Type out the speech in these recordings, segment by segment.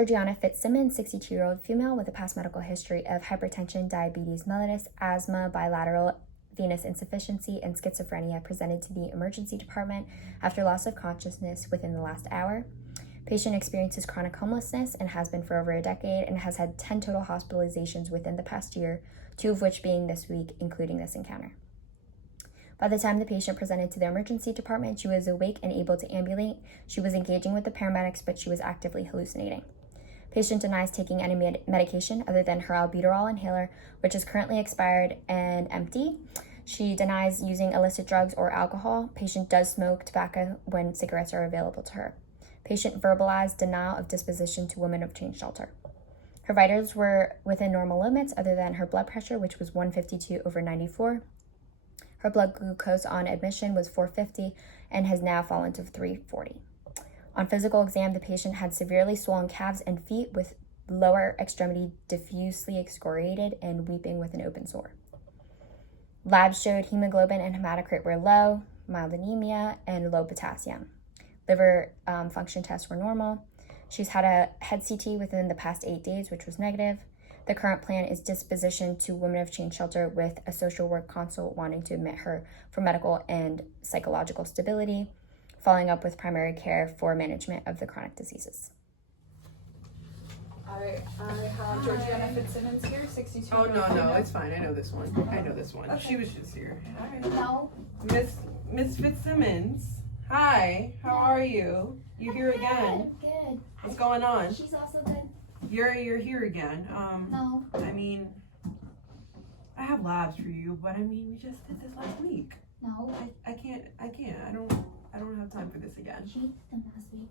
Georgiana Fitzsimmons, 62-year-old female with a past medical history of hypertension, diabetes mellitus, asthma, bilateral venous insufficiency, and schizophrenia, presented to the emergency department after loss of consciousness within the last hour. Patient experiences chronic homelessness and has been for over a decade and has had 10 total hospitalizations within the past year, 2 of which being this week, including this encounter. By the time the patient presented to the emergency department, she was awake and able to ambulate. She was engaging with the paramedics, but she was actively hallucinating. Patient denies taking any medication other than her albuterol inhaler, which is currently expired and empty. She denies using illicit drugs or alcohol. Patient does smoke tobacco when cigarettes are available to her. Patient verbalized denial of disposition to Women of Change Shelter. Her vitals were within normal limits other than her blood pressure, which was 152/94. Her blood glucose on admission was 450 and has now fallen to 340. On physical exam, the patient had severely swollen calves and feet with lower extremity diffusely excoriated and weeping with an open sore. Labs showed hemoglobin and hematocrit were low, mild anemia, and low potassium. Liver function tests were normal. She's had a head CT within the past 8 days, which was negative. The current plan is disposition to Women of Change Shelter with a social work consult wanting to admit her for medical and psychological stability, following up with primary care for management of the chronic diseases. I have Georgiana Fitzsimmons here, 62. Oh, no, it's fine. I know this one. Okay. She was just here. All right. No. Miss Fitzsimmons. Hi, how are you? You here again? Good. What's going on? She's also good. You're here again. No. I mean, I have labs for you, but I mean, we just did this last week. No. I can't. I don't have time for this again. She did them last week.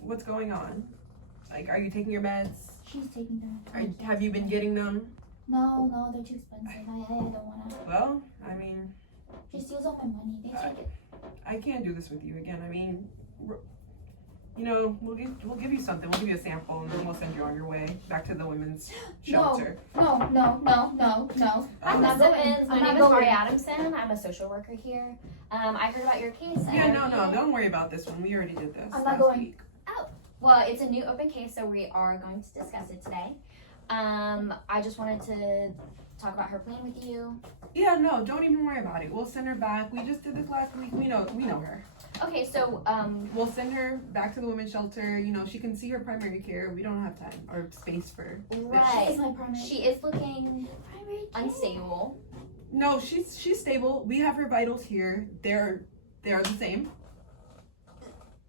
What's going on? Like, are you taking your meds? She's taking them. Have you been getting them? No, they're too expensive. I don't wanna. Well, I mean, She steals all my money. They take it. I can't do this with you again. I mean, we'll give you something. We'll give you a sample, and then we'll send you on your way back to the women's shelter. No. I'm not Simmons. I'm My not name is going. Mari Adamson. I'm a social worker here. I heard about your case. Yeah, no, don't worry about this one. We already did this I'm not last going. week. Well, it's a new open case, so we are going to discuss it today. I just wanted to talk about her plan with you. Yeah, no, don't even worry about it. We'll send her back. We just did this last week. We know her. Okay, so We'll send her back to the women's shelter. She can see her primary care. We don't have time or space for this. right, She's my primary. she is looking primary care. unstable. No, she's stable. We have her vitals here. They're the same.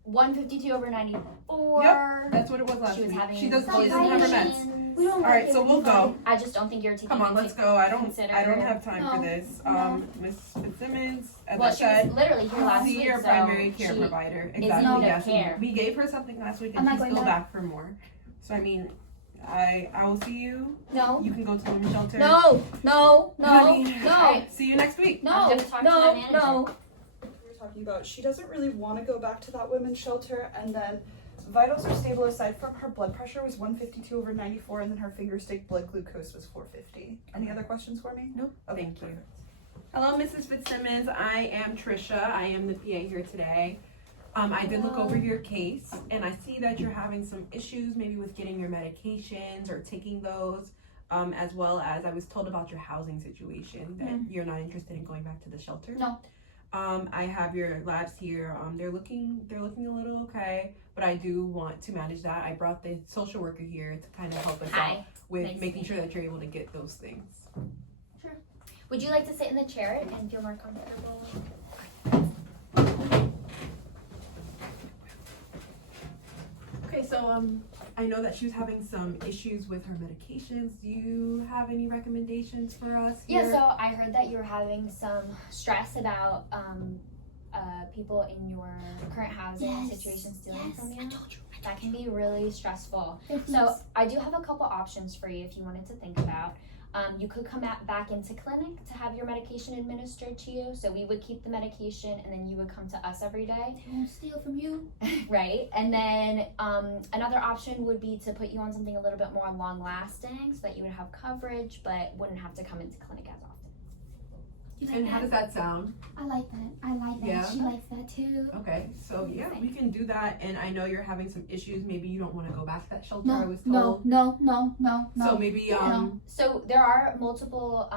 152/94. Yep, that's what it was last She was week. having She doesn't have her meds. palpitations. We don't All right, so we'll go. I just don't think you're taking Come on, into let's go. I don't consider- have time for No. this. No. Miss Fitzsimmons, as Well, I she was said, literally here last see week, your so primary care she provider. in Exactly. need of Yes. care. We gave her something last week, I'm and not she's going still back. back for more. So I mean, I will see you. No. You can go to the women's shelter. No. Honey. No. See you next week. I'm gonna talk to my manager. No. We were talking about she doesn't really want to go back to that women's shelter, and then vitals are stable aside from her blood pressure was 152/94, and then her finger stick blood glucose was 450. Any other questions for me? Nope. Okay, Thank you. perfect. Hello, Mrs. Fitzsimmons. I am Trisha. I am the PA here today. I did look over your case, and I see that you're having some issues, maybe with getting your medications or taking those, as well as I was told about your housing situation, that you're not interested in going back to the shelter. No. I have your labs here. They're looking a little okay, but I do want to manage that. I brought the social worker here to kind of help us out Hi. with Nice to making meet sure that you're able to get those things. Would you like to sit in the chair and feel more comfortable? Okay, so I know that she was having some issues with her medications. Do you have any recommendations for us here? Yeah, so I heard that you were having some stress about people in your current housing situation stealing from you. I told you. That can be really stressful. So I do have a couple options for you if you wanted to think about. You could come back into clinic to have your medication administered to you. So we would keep the medication and then you would come to us every day. They won't steal from you. Right? And then another option would be to put you on something a little bit more long lasting so that you would have coverage but wouldn't have to come into clinic as often. You like And that? how does that sound? I like that. I like that. Yeah? She likes that too. Okay, so yeah, we can do that. And I know you're having some issues. Maybe you don't want to go back to that shelter. I No, was no, told. no, no, no, no. So maybe So there are multiple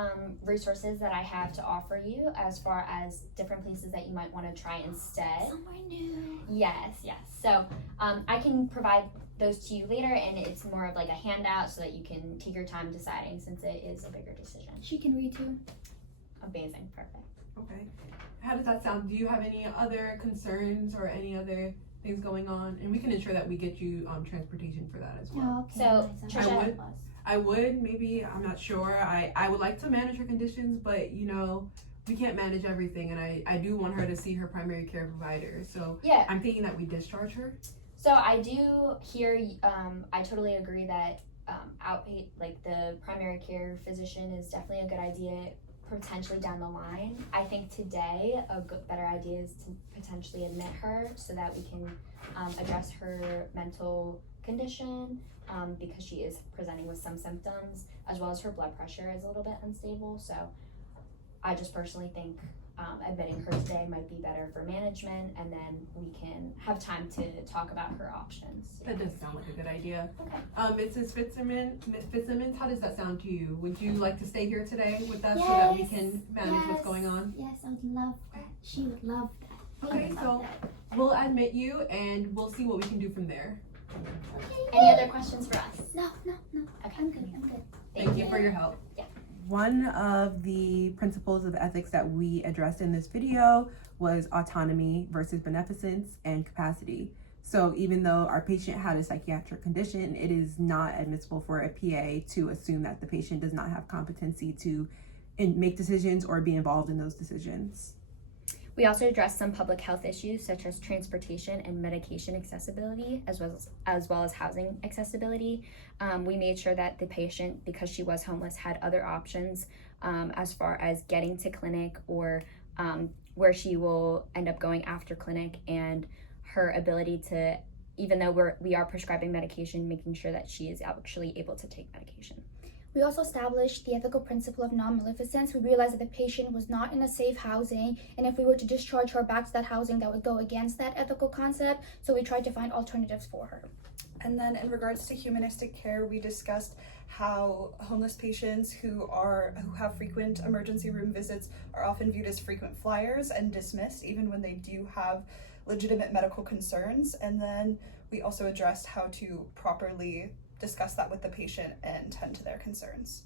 resources that I have to offer you as far as different places that you might want to try instead. Somewhere new. Yes. So I can provide those to you later, and it's more of like a handout so that you can take your time deciding, since it is a bigger decision. She can read too. Amazing, perfect. okay. How does that sound? Do you have any other concerns or any other things going on? And we can ensure that we get you transportation for that as well. Okay. So, nice. Trisha- I would. I would, maybe, I'm not sure. I would like to manage her conditions, but you know, we can't manage everything, and I do want her to see her primary care provider. So Yeah. I'm thinking that we discharge her. So I do hear. I totally agree that like the primary care physician is definitely a good idea. Potentially down the line, I think today a better idea is to potentially admit her so that we can address her mental condition because she is presenting with some symptoms, as well as her blood pressure is a little bit unstable. So I just personally think admitting her today might be better for management, and then we can have time to talk about her options. That does sound like a good idea. Okay. Mrs. Fitzsimmons, how does that sound to you? Would you like to stay here today with us so that we Yes, can manage what's going on? Yes, I would love that. She would love that. Okay, Would so- love that. We'll admit you, and we'll see what we can do from there. Okay. Any other questions for us? No. Okay. I'm good. Thank you for your help. Yeah. One of the principles of ethics that we addressed in this video was autonomy versus beneficence and capacity. So even though our patient had a psychiatric condition, it is not admissible for a PA to assume that the patient does not have competency to make decisions or be involved in those decisions. We also addressed some public health issues such as transportation and medication accessibility, as well as housing accessibility. We made sure that the patient, because she was homeless, had other options as far as getting to clinic or where she will end up going after clinic, and her ability to, even though we are prescribing medication, making sure that she is actually able to take medication. We also established the ethical principle of non-maleficence. We realized that the patient was not in a safe housing, and if we were to discharge her back to that housing, that would go against that ethical concept. So we tried to find alternatives for her. And then in regards to humanistic care, we discussed how homeless patients who have frequent emergency room visits are often viewed as frequent flyers and dismissed even when they do have legitimate medical concerns. And then we also addressed how to properly discuss that with the patient and tend to their concerns.